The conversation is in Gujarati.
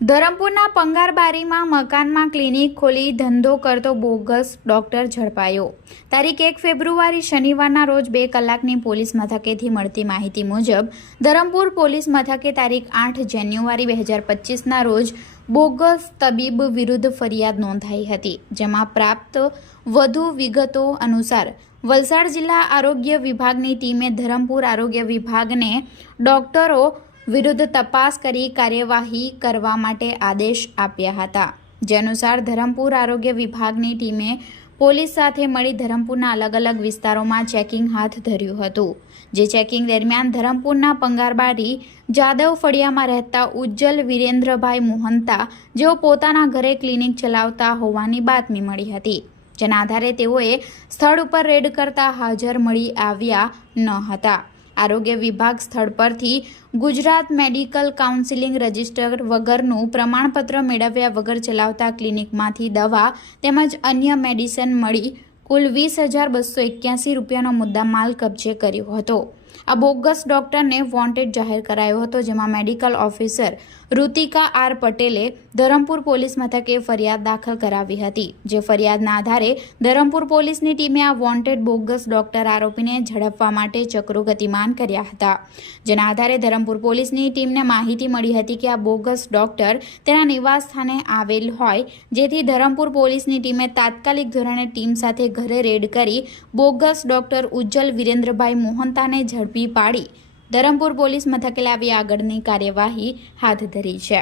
ધરમપુરના પંગારબારીમાં મકાનમાં ક્લિનિક ખોલી ધંધો કરતો બોગસ ડોક્ટર ઝડપાયો. તારીખ એક ફેબ્રુઆરી શનિવારના રોજ બે કલાકની પોલીસ મથકેથી મળતી માહિતી મુજબ, ધરમપુર પોલીસ મથકે તારીખ આઠ જાન્યુઆરી બે હજાર પચીસના રોજ બોગસ તબીબ વિરુદ્ધ ફરિયાદ નોંધાઈ હતી, જેમાં પ્રાપ્ત વધુ વિગતો અનુસાર વલસાડ જિલ્લા આરોગ્ય વિભાગની ટીમે ધરમપુર આરોગ્ય વિભાગને ડોક્ટરો વિરુદ્ધ તપાસ કરી કાર્યવાહી કરવા માટે આદેશ આપ્યા હતા. જે અનુસાર ધરમપુર આરોગ્ય વિભાગની ટીમે પોલીસ સાથે મળી ધરમપુરના અલગ અલગ વિસ્તારોમાં ચેકિંગ હાથ ધર્યું હતું. જે ચેકિંગ દરમિયાન ધરમપુરના પંગારબારી, જાદવ ફળિયામાં રહેતા ઉજ્જલ વિરેન્દ્રભાઈ મોહંતા, જેઓ પોતાના ઘરે ક્લિનિક ચલાવતા હોવાની બાતમી મળી હતી. જેના આધારે તેઓએ સ્થળ ઉપર રેડ કરતા હાજર મળી આવ્યા ન હતા. આરોગ્ય વિભાગ સ્થળ પરથી ગુજરાત મેડિકલ કાઉન્સિલિંગ રજિસ્ટર વગરનું પ્રમાણપત્ર મેળવ્યા વગર ચલાવતા ક્લિનિકમાંથી દવા તેમજ અન્ય મેડિસિન મળી કુલ વીસ હજાર બસો એક્યાસી રૂપિયાનો મુદ્દામાલ કબજે કર્યો હતો. આ બોગસ ડોક્ટરને વોન્ટેડ જાહેર કરાયો હતો, જેમાં મેડિકલ ઓફિસર ઋતિકા આર પટેલે ધરમપુર પોલીસ મથકે ફરિયાદ દાખલ કરાવી હતી, જે ફરિયાદના આધારે ધરમપુર પોલીસની ટીમે આ વોન્ટેડ બોગસ ડોક્ટર આરોપીને ઝડપવા માટે ચક્રો ગતિમાન કર્યા હતા. જેના આધારે ધરમપુર પોલીસની ટીમને માહિતી મળી હતી કે આ બોગસ ડોક્ટર તેના નિવાસ સ્થાને આવેલ હોય, જેથી ધરમપુર પોલીસની ટીમે તાત્કાલિક ધોરણે ટીમ સાથે ઘરે રેડ કરી બોગસ ડોક્ટર ઉજ્જવલ વિરેન્દ્રભાઈ મોહંતાને ઝડપી પાડી ધરમપુર પોલીસ મથકે લાવી આગળની કાર્યવાહી હાથ ધરી છે.